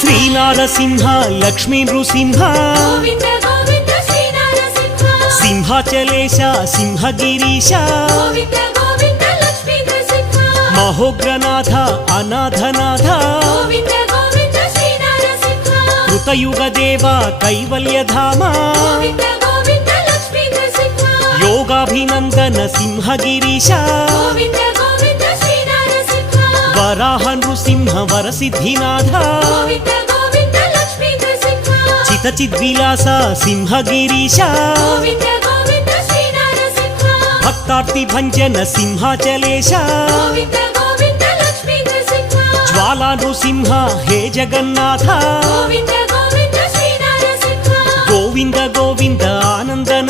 Sri Narasimha Lakshmi Nrusimha Govinda Govinda Shri Narasimha సింహాచలేశ సింహగిరీశ Govinda Govinda Lakshmi Narasimha మహోగ్రనాథ అనాథనాథ Govinda Govinda Shri Narasimha కృతయుగదేవ కైవల్యధామ Govinda Govinda Lakshmi Narasimha యోగాభినందన సింహగిరీశ Govinda Govinda Shri Narasimha వరాహ Nrusimha వరసిద్ధినాథ Govinda Govinda Lakshmi Narasimha చితచిద్విలాస సింహగిరీశ Govinda Govinda Shri Narasimha భక్తార్తి భంజన సింహాచలేశ Govinda Govinda Lakshmi Narasimha జ్వాలా Nrusimha హే Jagannath Govinda Govinda Shri Narasimha Govinda Govinda ఆనందనాథ